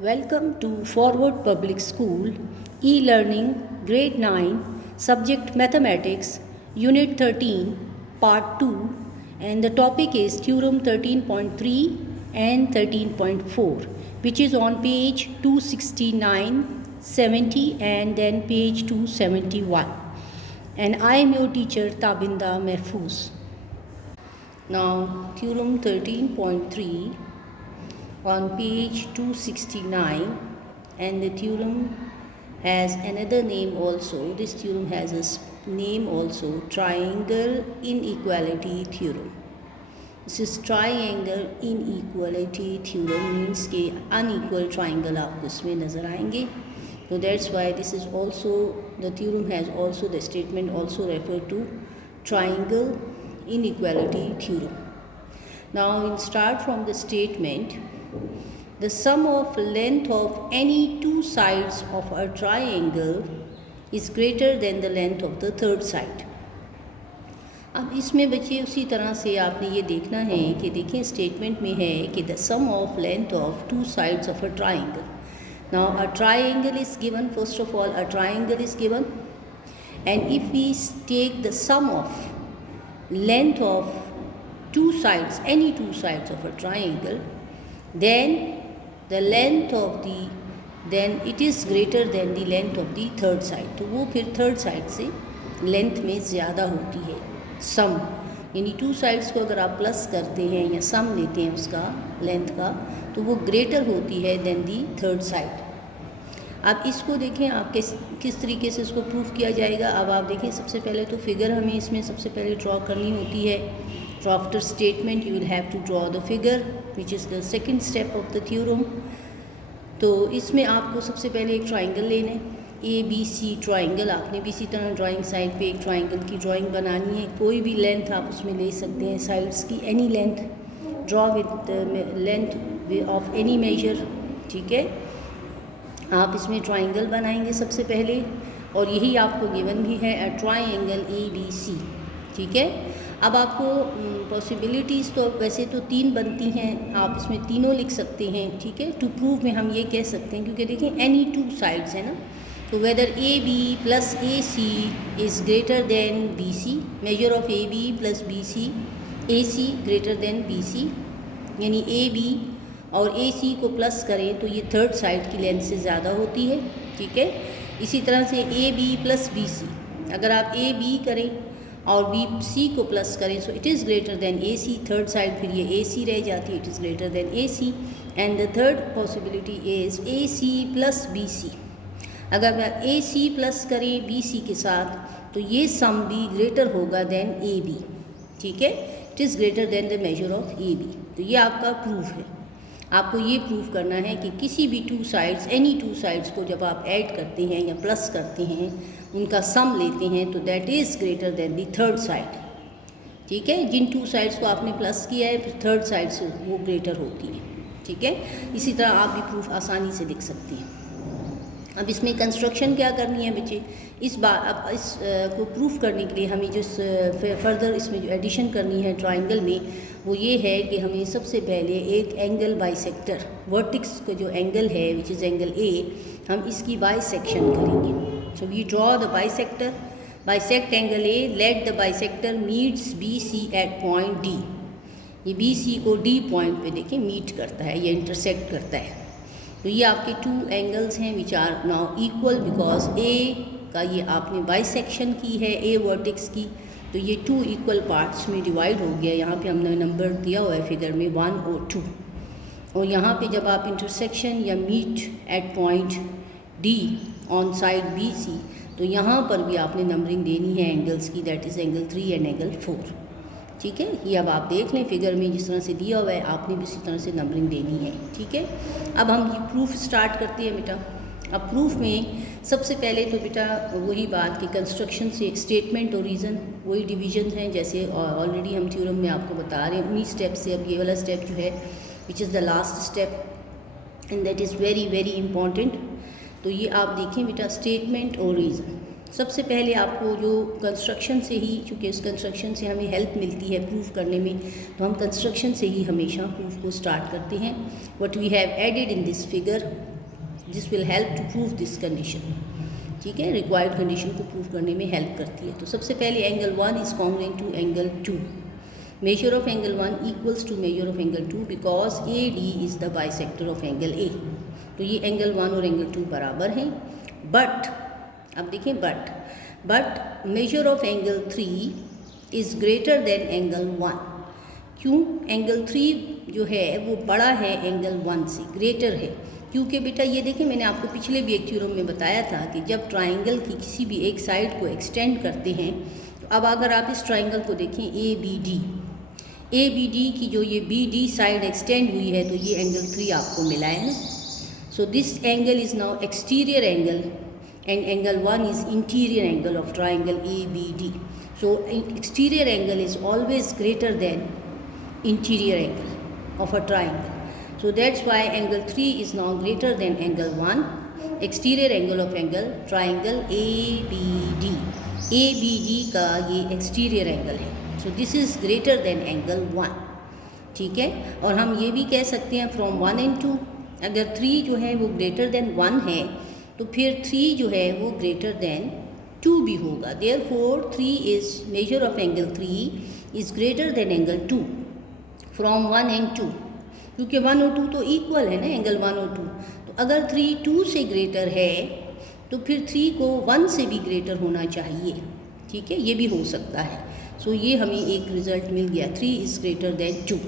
Welcome to Forward Public School e-learning grade 9 subject mathematics unit 13 part 2 and the topic is theorem 13.3 and 13.4 which is on page 269, 70 and then page 271 and I am your teacher Tabinda Mehfooz. Now theorem 13.3 on page 269 and the theorem has another name also. This theorem has a name also, triangle inequality theorem. This is triangle inequality theorem means कि unequal triangle आपको इसमें नज़र आएंगे. So that's why this is also, the theorem has also, the statement also referred to triangle inequality theorem. Now we'll start from the statement. The sum of length of any two sides of a triangle is greater than the length of the third side. अब इसमें बच्चे उसी तरह से आपने ये देखना है कि देखें स्टेटमेंट में है कि the sum of length of two sides of a triangle. Now a triangle is given, first of all a triangle is given and if we take the sum of length of two sides, any two sides of a triangle, then the length of the, then it is greater than the length of the third side. तो वो फिर third side से length में ज़्यादा होती है. sum यानी two sides को अगर आप प्लस करते हैं या sum लेते हैं उसका length का, तो वो greater होती है than the third side. अब इसको देखें आप किस तरीके से इसको प्रूफ किया जाएगा. अब आप देखें सबसे पहले तो फिगर हमें इसमें सबसे पहले ड्रॉ करनी होती है. So after statement you will have to draw the figure which is the second step of the theorem. तो इसमें आपको सबसे पहले एक ट्राइंगल लेना है, ए बी सी ट्राइंगल. आपने भी इसी तरह ड्राइंग साइड पे एक ट्राइंगल की ड्राइंग बनानी है. कोई भी लेंथ आप उसमें ले सकते हैं साइड्स की, any length. Draw with length of any measure. ठीक है, आप इसमें ट्राइंगल बनाएंगे सबसे पहले और यही आपको गिवन भी है, a triangle A B C. ठीक है, अब आपको पॉसिबिलिटीज़ तो वैसे तो तीन बनती हैं, आप इसमें तीनों लिख सकते हैं. ठीक है, टू प्रूव में हम ये कह सकते हैं क्योंकि देखें एनी टू साइड्स है ना, तो whether A B plus A C is greater than B C, measure of A B plus B C, A C greater than B C, यानी ए बी और ए सी को प्लस करें तो ये थर्ड साइड की लेंथ से ज़्यादा होती है. ठीक है, इसी तरह से A B plus B C, अगर आप ए बी करें और बी सी को प्लस करें so it is greater than A C. Third side फिर ये ए सी रह जाती है, it is greater than A C. And the third possibility is A C plus B C. अगर आप ए सी प्लस करें बी सी के साथ तो ये सम भी ग्रेटर होगा देन ए बी. ठीक है, it is greater than the measure of A B. तो ये आपका प्रूफ है. आपको ये प्रूफ करना है कि किसी भी two sides, any two sides को जब आप ऐड करते हैं या प्लस करते हैं, उनका सम लेते हैं तो that is greater than the third side. ठीक है, जिन टू साइड्स को आपने प्लस किया है फिर थर्ड साइड से वो ग्रेटर होती है. ठीक है, इसी तरह आप भी प्रूफ आसानी से लिख सकते हैं. अब इसमें कंस्ट्रक्शन क्या करनी है बच्चे, इस बार अब इस को प्रूफ करने के लिए हमें जो फर्दर इसमें जो एडिशन करनी है ट्राइंगल में वो ये है कि हमें सबसे पहले एक एंगल बाइसेक्टर, वर्टिक्स का जो एंगल है विच इज़ एंगल ए, हम इसकी बाइसेक्शन करेंगे. So we draw the bisector, bisect angle A, let the bisector meets B C at point D. ये बी सी को डी पॉइंट पे देखें मीट करता है, ये इंटरसेक्ट करता है. तो ये आपके टू एंगल्स हैं which are now equal because A का ये आपने बाइसेक्शन की है, ए वर्टेक्स की, तो ये टू इक्वल पार्ट्स में डिवाइड हो गया. यहाँ पे हमने नंबर दिया हुआ है फिगर में 1 और 2. और यहाँ पे जब आप इंटरसेक्शन या meet at point D on side B C, तो यहाँ पर भी आपने नंबरिंग देनी है एंगल्स की, that is angle 3 and angle 4. ठीक है, ये अब आप देख लें फिगर में जिस तरह से दिया हुआ है, आपने भी उसी तरह से नंबरिंग देनी है. ठीक है, अब हम ये प्रूफ स्टार्ट करते हैं बेटा. अब प्रूफ में सबसे पहले तो बेटा वही बात कि कंस्ट्रक्शन से स्टेटमेंट और रीज़न वही डिवीजन हैं जैसे ऑलरेडी हम थ्योरम में आपको बता रहे हैं. उन्हीं स्टेप से अब ये वाला स्टेप जो है which is the last step and that is very very important. तो ये आप देखें बेटा, स्टेटमेंट और रीज़न. सबसे पहले आपको जो कंस्ट्रक्शन से ही, चूँकि उस कंस्ट्रक्शन से हमें हेल्प मिलती है प्रूफ करने में, तो हम कंस्ट्रक्शन से ही हमेशा प्रूफ को स्टार्ट करते हैं. What we have added in this figure, this will help to prove this condition. ठीक है, रिक्वायर्ड कंडीशन को प्रूव करने में हेल्प करती है. तो सबसे पहले angle 1 is congruent to angle 2. Measure of angle 1 equals to measure of angle 2 because A D is the bisector of angle A. तो ये एंगल 1 और एंगल 2 बराबर हैं. बट अब देखें, but major of angle 3 is greater than angle 1. क्यों? Angle 3 जो है वो बड़ा है एंगल 1 से, ग्रेटर है. क्योंकि बेटा ये देखें, मैंने आपको पिछले भी एक थ्योरम में बताया था कि जब ट्राइंगल की किसी भी एक साइड को एक्सटेंड करते हैं, तो अब अगर आप इस ट्राइंगल को देखें ए बी डी की जो ये बी डी साइड एक्सटेंड हुई है, तो ये एंगल 3 आपको मिला है ना. So this angle is now exterior angle and angle 1 is interior angle of triangle ABD. So exterior angle is always greater than interior angle of a triangle. So that's why angle 3 is now greater than angle 1, exterior angle of angle triangle ABD. ABD का ये exterior angle है. So this is greater than angle 1. ठीक है, और हम ये भी कह सकते हैं from 1 and 2, अगर 3 जो है वो greater than 1 है, तो फिर 3 जो है वो ग्रेटर देन 2 भी होगा. Therefore 3 is major of angle 3 is greater than angle 2 from 1 and 2, क्योंकि 1 और 2 तो इक्वल है ना, एंगल 1 और 2. तो अगर 3 2 से ग्रेटर है, तो फिर 3 को 1 से भी ग्रेटर होना चाहिए. ठीक है, ये भी हो सकता है. सो ये हमें एक रिज़ल्ट मिल गया, 3 इज़ ग्रेटर देन 2.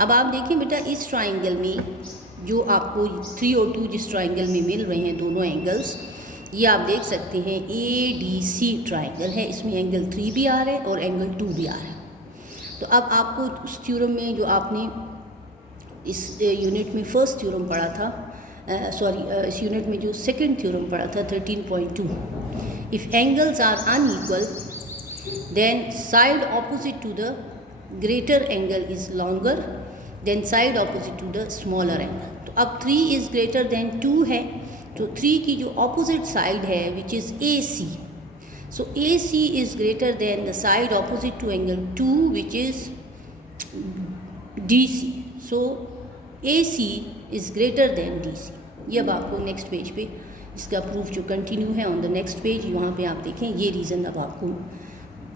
अब आप देखें बेटा, इस ट्राइंगल में जो आपको 3 और 2 जिस ट्राइंगल में मिल रहे हैं दोनों एंगल्स, ये आप देख सकते हैं ADC ट्राइंगल है. इसमें एंगल 3 भी आ रहा है और एंगल 2 भी आ रहा है. तो अब आपको उस थ्योरम में जो आपने इस यूनिट में फर्स्ट थ्योरम पढ़ा था, इस यूनिट में जो सेकंड थ्योरम पढ़ा था 13.2, if angles are unequal then side opposite to the greater angle is longer than side opposite to the smaller angle. तो अब 3 इज़ ग्रेटर देन 2 है, तो 3 की जो ऑपोजिट साइड है which is AC. So AC is greater than the side opposite to angle 2 which is DC. So AC is greater than DC. ये अब आपको नेक्स्ट पेज पे इसका प्रूफ जो कंटिन्यू है ऑन द नेक्स्ट पेज, वहाँ पे आप देखें ये रीज़न अब आपको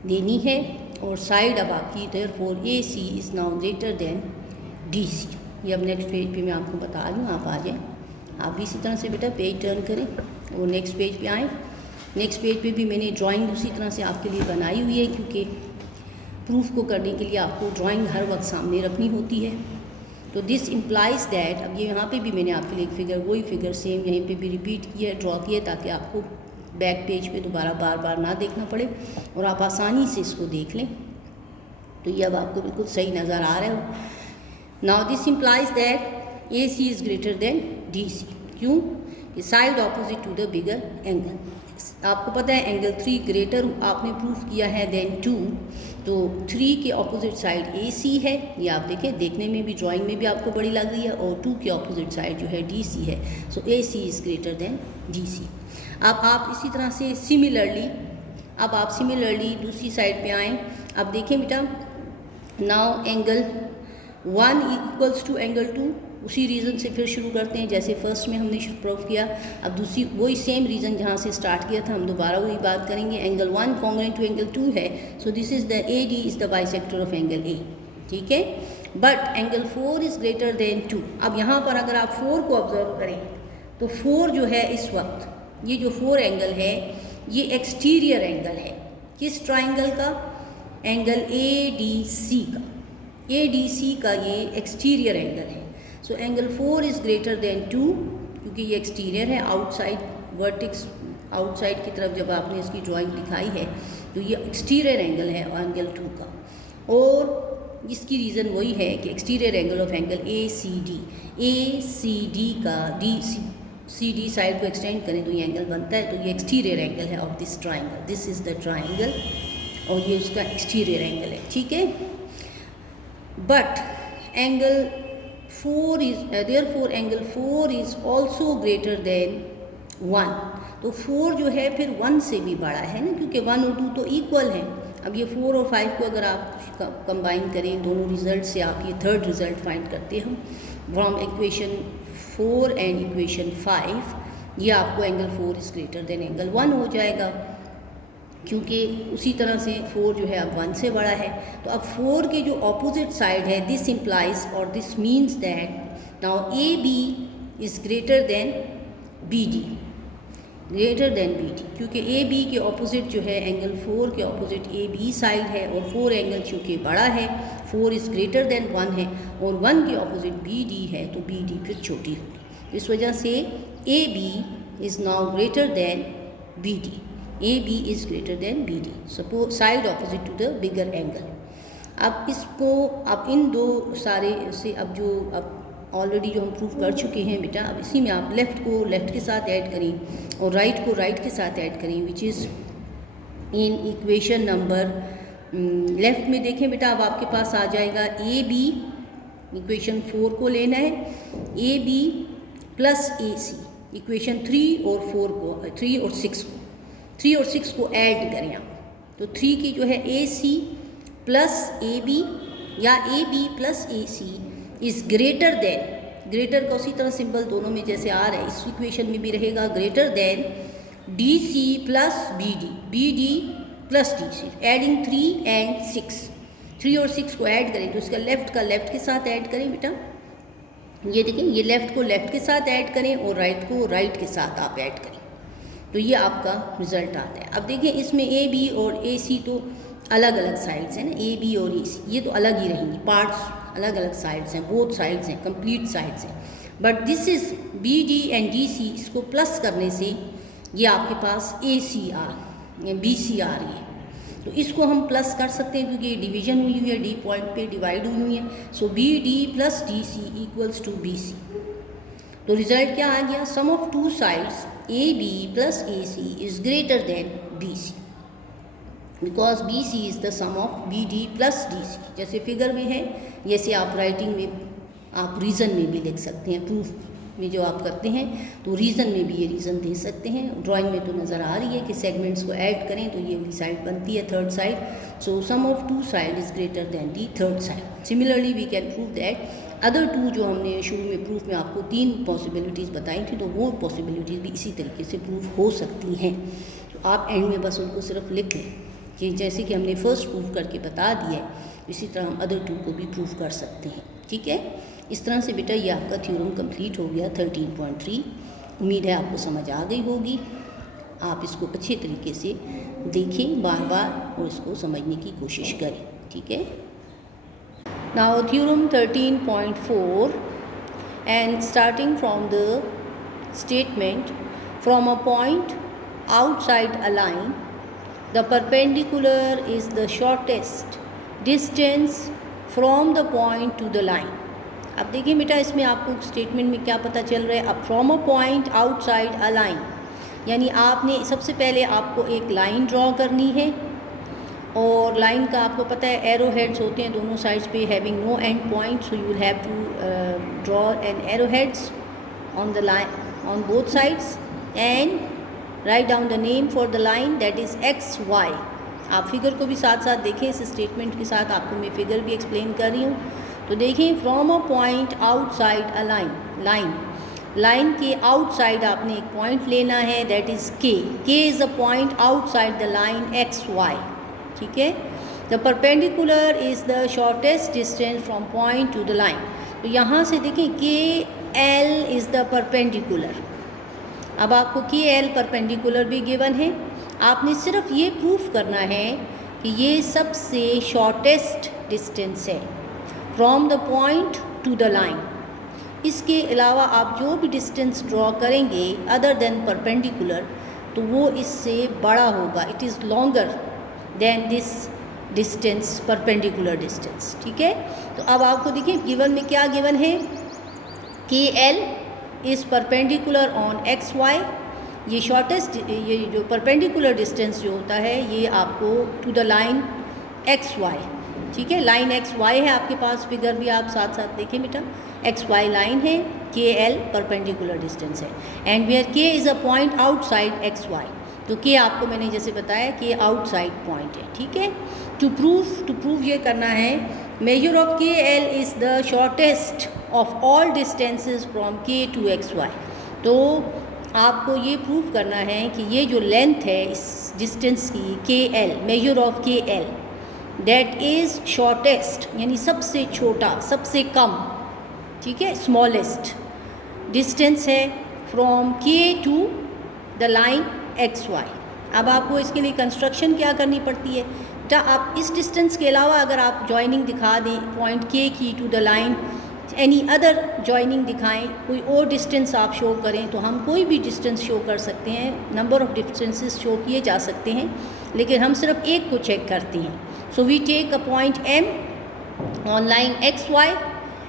देनी है. और साइड अब आपकी therefore AC is now greater than DC. ये अब नेक्स्ट पेज पे मैं आपको बता रही हूँ, आप आ जाएँ. आप भी इसी तरह से बेटा पेज टर्न करें और नेक्स्ट पेज पे आएँ. नेक्स्ट पेज पे भी मैंने ड्राइंग उसी तरह से आपके लिए बनाई हुई है, क्योंकि प्रूफ को करने के लिए आपको ड्राइंग हर वक्त सामने रखनी होती है. तो दिस इम्प्लाइज दैट, अब ये यहाँ पे भी मैंने आपके लिए एक फिगर, वही फिगर सेम यहीं पे भी रिपीट किया है, ड्रॉ किया है, ताकि आपको बैक पेज पे दोबारा बार बार ना देखना पड़े और आप आसानी से इसको देख लें. तो ये अब आपको बिल्कुल सही नज़र आ रहा है. Now this implies that AC is greater than DC. क्यों? Side opposite to the bigger angle. आपको पता है एंगल 3 ग्रेटर आपने प्रूफ किया है देन 2, तो 3 के ऑपोजिट साइड AC है. ये आप देखें, देखने में भी ड्राइंग में भी आपको बड़ी लग रही है, और 2 के ऑपोजिट साइड जो है DC है. सो AC is greater than DC. अब आप इसी तरह से सिमिलरली दूसरी साइड पे आएँ. अब देखें बेटा, now angle 1 equals to angle 2. उसी रीज़न से फिर शुरू करते हैं जैसे फर्स्ट में हमने प्रूव किया. अब दूसरी वही सेम रीज़न जहाँ से स्टार्ट किया था हम दोबारा वही बात करेंगे. एंगल 1 कॉन्ग्रुएंट टू एंगल 2 है, so this is the AD is the bisector of angle A. ठीक है, but angle 4 is greater then 2. अब यहाँ पर अगर आप 4 को ऑब्जर्व करें, तो 4 जो है इस वक्त ये जो 4 एंगल है ये एक्सटीरियर एंगल है. किस ट्राइंगल का? एंगल ADC का. ADC का ये एक्सटीरियर एंगल है. So angle 4 is greater then 2, क्योंकि ये एक्सटीरियर है. आउटसाइड वर्टेक्स, आउटसाइड की तरफ जब आपने इसकी ड्राइंग दिखाई है, तो ये एक्सटीरियर एंगल है एंगल 2 का. और इसकी रीज़न वही है कि exterior angle of angle ACD का CD साइड को एक्सटेंड करें तो ये एंगल बनता है. तो ये एक्सटीरियर एंगल है of this triangle. This is the triangle और ये उसका एक्सटीरियर एंगल है. ठीक है, but angle 4 is therefore angle 4 is also greater than 1. तो 4 जो है फिर 1 से भी बड़ा है ना, क्योंकि 1 और 2 तो इक्वल हैं। अब ये 4 और 5 को अगर आप कंबाइन करें दोनों रिजल्ट से, आप ये थर्ड रिजल्ट फाइंड करते हैं फ्रॉम इक्वेशन 4 एंड इक्वेशन 5, ये आपको angle 4 is greater than angle 1 हो जाएगा, क्योंकि उसी तरह से 4 जो है अब 1 से बड़ा है। तो अब 4 के जो ऑपोजिट साइड है, दिस इम्प्लाइज और this means that now A B is greater than B D, greater than B D, क्योंकि ए बी के ऑपोजिट जो है एंगल 4 के ऑपोजिट ए बी साइड है, और 4 एंगल चूँकि बड़ा है, 4 इज़ ग्रेटर देन 1 है, और 1 के ऑपोजिट बी डी है, तो बी डी फिर छोटी होगी। इस वजह से A B is now greater than B D, A B is greater than B D, suppose side opposite to the bigger angle. अब इसको अब इन दो सारे से अब जो अब ऑलरेडी जो हम प्रूव कर चुके हैं बेटा, अब इसी में आप लेफ़्ट को लेफ़्ट के साथ ऐड करें और राइट को राइट के साथ ऐड करें, which is in equation number left में देखें बेटा, अब आपके पास आ जाएगा ए बी, इक्वेशन 4 को लेना है, A B plus A C, equation 3 और 4 को 3 और 6 को 3 और 6 को ऐड करें आप, तो 3 की जो है ए सी प्लस ए बी या A B plus A C is greater than, greater का उसी तरह सिंबल दोनों में जैसे आ रहा है इस इक्वेशन में भी रहेगा, greater than D C plus B D plus D C, adding 3 and 6, 3 और 6 को ऐड करें तो इसका लेफ़्ट का लेफ़्ट के साथ ऐड करें बेटा, ये देखें ये लेफ़्ट को लेफ़्ट के साथ ऐड करें और राइट को राइट के साथ आप ऐड करें, तो ये आपका रिज़ल्ट आता है। अब देखिए इसमें ए बी और ए सी तो अलग अलग साइड्स हैं ना, ए बी और ए सी ये तो अलग ही रहेंगी, पार्ट्स अलग अलग साइड्स हैं, बोथ साइड्स हैं, कंप्लीट साइड्स हैं, but this is B D and D C, इसको प्लस करने से ये आपके पास ए सी आर या बी सी आ रही है, तो इसको हम प्लस कर सकते हैं क्योंकि ये डिवीजन हुई हुई है, डी पॉइंट पे डिवाइड हुई हुई है, so B D plus D C equals to B C. तो रिजल्ट क्या आ गया, sum of two sides A B plus A C is greater than B C, because B C is the sum of B D plus D C, जैसे figure में है, जैसे आप writing में आप रीज़न में भी लिख सकते हैं, प्रूफ में जो आप करते हैं तो रीज़न में भी ये रीज़न दे सकते हैं। ड्राइंग में तो नज़र आ रही है कि सेगमेंट्स को ऐड करें तो ये वाली साइड बनती है third side, so sum of two side is greater than the third side. Similarly we can prove that other two, जो हमने शुरू में प्रूफ में आपको 3 पॉसिबिलिटीज़ बताई थी, तो वो पॉसिबिलिटीज़ भी इसी तरीके से प्रूव हो सकती हैं। तो आप एंड में बस उनको सिर्फ लिख लें कि जैसे कि हमने फर्स्ट प्रूव करके बता दिया है, इसी तरह हम अदर 2 को भी प्रूव कर सकते हैं। ठीक है, इस तरह से बेटा ये आपका थ्योरम कंप्लीट हो गया 13.3। उम्मीद है आपको समझ आ गई होगी। आप इसको अच्छे तरीके से देखें बार बार और इसको समझने की कोशिश करें। ठीक है, now theorem 13.4 and starting from the statement, from a point outside a line the perpendicular is the shortest distance from the point to the line। अब देखिए बेटा इसमें आपको स्टेटमेंट में क्या पता चल रहा है, अब from a point outside a line, यानी आपने सबसे पहले आपको एक लाइन ड्रॉ करनी है, और लाइन का आपको पता है एरो हेड्स होते हैं दोनों साइड्स पे having no end point, so you will have to draw an arrow heads on the line on both sides and write down the name for the line that is X Y. आप figure को भी साथ साथ देखें, इस statement के साथ आपको मैं फिगर भी एक्सप्लेन कर रही हूँ। तो देखिए from a point outside a line, line के आउटसाइड आपने एक पॉइंट लेना है that is K is a point outside the line X Y. ठीक है, the perpendicular is the shortest distance from point to the line. तो यहाँ से देखें के एल इज़ द परपेंडिकुलर। अब आपको के एल परपेंडिकुलर भी गिवन है, आपने सिर्फ ये प्रूफ करना है कि ये सबसे शॉर्टेस्ट डिस्टेंस है from the point to the line. इसके अलावा आप जो भी डिस्टेंस ड्रॉ करेंगे अदर देन परपेंडिकुलर तो वो इससे बड़ा होगा, it is longer then this distance perpendicular distance. ठीक है, तो अब आपको देखिए गिवन में क्या गिवन है, K L is perpendicular on X Y. ये शॉर्टेस्ट ये जो परपेंडिकुलर डिस्टेंस जो होता है ये आपको to the line X Y, ठीक है। लाइन एक्स वाई है आपके पास, फिगर भी आप साथ साथ देखें बेटा, एक्स वाई लाइन है, के एल परपेंडिकुलर डिस्टेंस है, and where K is a point outside X Y. तो के आपको मैंने जैसे बताया कि आउटसाइड पॉइंट है, ठीक है। टू प्रूव ये करना है, major of K L is the shortest of all distances from K to x Y. तो आपको ये प्रूव करना है कि ये जो लेंथ है इस डिस्टेंस की K L, measure of K L, that is shortest यानी सबसे छोटा, सबसे कम, ठीक है, स्मॉलेस्ट डिस्टेंस है from K to the line X Y. अब आपको इसके लिए कंस्ट्रक्शन क्या करनी पड़ती है बेटा, आप इस डिस्टेंस के अलावा अगर आप जॉइनिंग दिखा दें पॉइंट के की to the line, any other joining दिखाएं, कोई और डिस्टेंस आप शो करें, तो हम कोई भी डिस्टेंस शो कर सकते हैं, नंबर ऑफ़ डिस्टेंसेस शो किए जा सकते हैं, लेकिन हम सिर्फ एक को चेक करते हैं। So we take a point M on line XY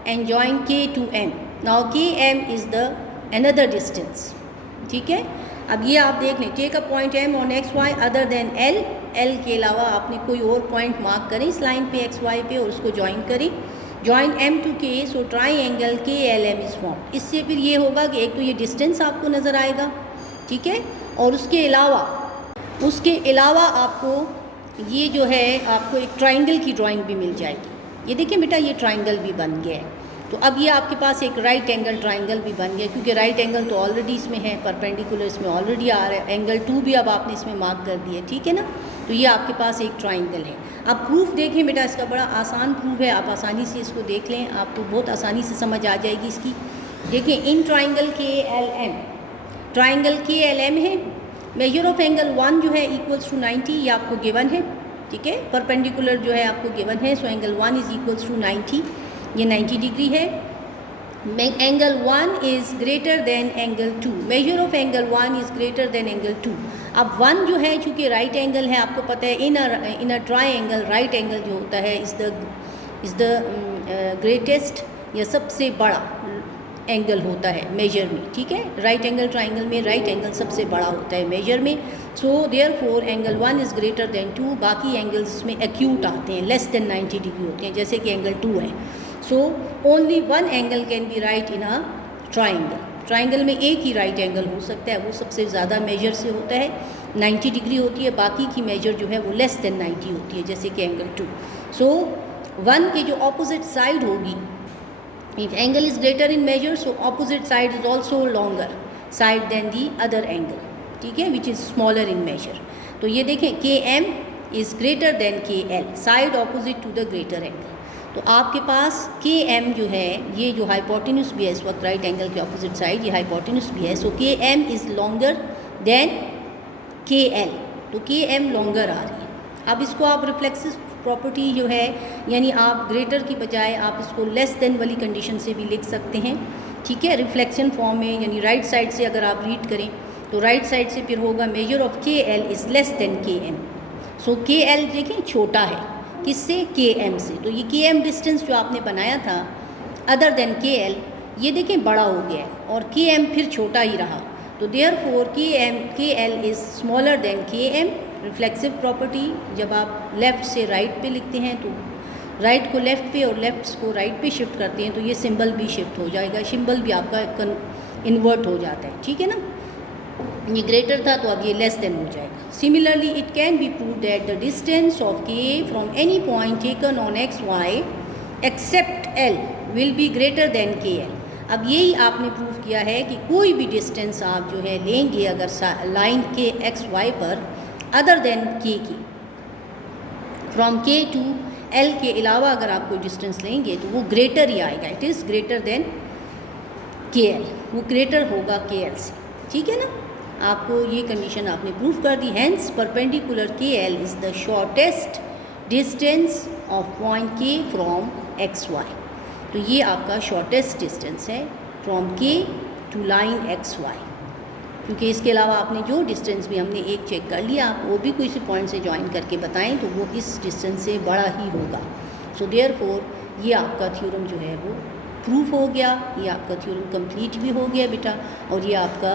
and join K to M. Now KM is the another distance, ठीक है। अब ये आप देख लें, take a point M on XY other than L, L के अलावा आपने कोई और पॉइंट मार्क करें इस लाइन पे XY पे और उसको ज्वाइन करें, join M to K, so triangle KLM is form. इससे फिर ये होगा कि एक तो ये डिस्टेंस आपको नज़र आएगा, ठीक है, और उसके अलावा आपको ये जो है आपको एक ट्राइंगल की ड्राइंग भी मिल जाएगी। ये देखिए बेटा, ये ट्राइंगल भी बन गया है। तो अब ये आपके पास एक राइट एंगल ट्राइंगल भी बन गया, क्योंकि राइट एंगल तो ऑलरेडी इसमें है, परपेंडिकुलर इसमें ऑलरेडी आ रहा है, एंगल 2 भी अब आपने इसमें मार्क कर दिया, ठीक है ना। तो ये आपके पास एक ट्राइंगल है। अब प्रूफ देखें बेटा, इसका बड़ा आसान प्रूफ है, आप आसानी से इसको देख लें, आपको बहुत आसानी से समझ आ जाएगी इसकी। देखिए, इन ट्राइंगल के एल एम है, मेजर ऑफ एंगल 1 जो है इक्वल्स टू 90, ये आपको गिवन है, ठीक है, परपेंडिकुलर जो है आपको गिवन है, so angle 1 is equals to 90, ये 90 डिग्री है। Angle 1 is greater than angle 2, measure of angle 1 is greater than angle 2। अब 1 जो है चूँकि राइट एंगल है, आपको पता है इन अ ट्राइंगल राइट एंगल जो होता है इज़ द ग्रेटेस्ट या सबसे बड़ा एंगल होता है मेजर में, ठीक है। राइट एंगल ट्राइंगल में राइट एंगल सबसे बड़ा होता है मेजर में, so therefore angle 1 is greater then 2। बाकी एंगल्स में एक्यूट आते हैं, लेस देन 90 डिग्री होते हैं, जैसे कि एंगल 2 है। So only 1 angle can be right in a triangle में एक ही राइट एंगल हो सकता है, वो सबसे ज़्यादा मेजर से होता है, 90 डिग्री होती है, बाकी की मेजर जो है वो लेस देन 90 होती है, जैसे कि एंगल 2। सो 1 की जो ऑपोजिट साइड होगी, if angle is greater in measure, so opposite side is also longer side than the other angle, ठीक है, which is smaller in measure। तो ये देखें, KM is greater than KL, side opposite to the greater angle। तो आपके पास KM जो है, ये जो हाइपोटेन्यूस भी है इस वक्त राइट एंगल के ऑपोजिट साइड, ये हाइपोटेन्यूस भी है, सो KM is longer then KL, तो KM लॉन्गर आ रही है। अब इसको आप रिफ्लेक्सिव प्रॉपर्टी जो है, यानी आप ग्रेटर की बजाय आप इसको लेस देन वाली कंडीशन से भी लिख सकते हैं, ठीक है, रिफ्लेक्शन फॉर्म में, यानी राइट साइड से अगर आप रीड करें तो राइट साइड से फिर होगा measure of KL is less than KM। So KL देखें छोटा है किससे, KM से, तो ये KM डिस्टेंस जो आपने बनाया था अदर देन KL, ये देखें बड़ा हो गया है और KM फिर छोटा ही रहा, तो therefore KL is smaller than KM। Reflexive property, जब आप लेफ़्ट से राइट पे लिखते हैं तो राइट को लेफ़्ट पे और लेफ़्ट को राइट पे शिफ्ट करते हैं, तो ये सिंबल भी शिफ्ट हो जाएगा, सिंबल भी आपका इन्वर्ट हो जाता है, ठीक है ना। ये ग्रेटर था तो अब ये लेस देन हो जाएगा। Similarly it can be prove that the distance of K from any point taken on XY except L will be greater than KL। अब यही आपने प्रूव किया है कि कोई भी डिस्टेंस आप जो है लेंगे अगर लाइन के XY पर अदर देन K की, फ्रॉम K टू L के अलावा अगर आप कोई डिस्टेंस लेंगे तो वो ग्रेटर ही आएगा, it is greater than KL, वो ग्रेटर होगा KL से, ठीक है ना। आपको ये कंडीशन आपने प्रूव कर दी, hence perpendicular KL is the shortest distance of point K from XY। तो ये आपका शॉर्टेस्ट डिस्टेंस है from K to line XY, क्योंकि इसके अलावा आपने जो डिस्टेंस भी हमने एक चेक कर लिया, आप वो भी किसी पॉइंट से ज्वाइन करके बताएं तो वो इस डिस्टेंस से बड़ा ही होगा। सो देयरफॉर ये आपका थ्योरम जो है वो प्रूफ हो गया, ये आपका थ्योरम कंप्लीट भी हो गया बेटा, और ये आपका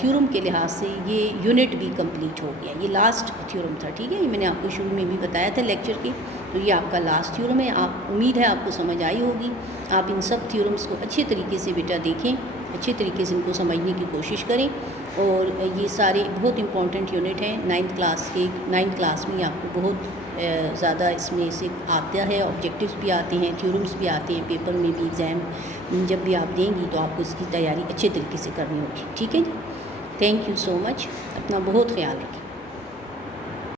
थ्योरम के लिहाज से ये यूनिट भी कंप्लीट हो गया। ये लास्ट थ्योरम था, ठीक है, ये मैंने आपको शुरू में भी बताया था लेक्चर के। तो ये आपका लास्ट थ्योरम है। आप उम्मीद है आपको समझ आई होगी। आप इन सब थ्योरम्स को अच्छे तरीके से बेटा देखें, अच्छे तरीके से इनको समझने की कोशिश करें। और ये सारे बहुत इंपॉर्टेंट यूनिट हैं। 9th क्लास में आपको बहुत ज़्यादा इसमें से आता है, ऑब्जेक्टिव्स भी आते हैं, थ्योरम्स भी आते हैं, पेपर में भी एग्ज़ाम जब भी आप देंगी तो आपको इसकी तैयारी अच्छे तरीके से करनी होगी, ठीक है जी। थैंक यू सो मच, अपना बहुत ख्याल रखें।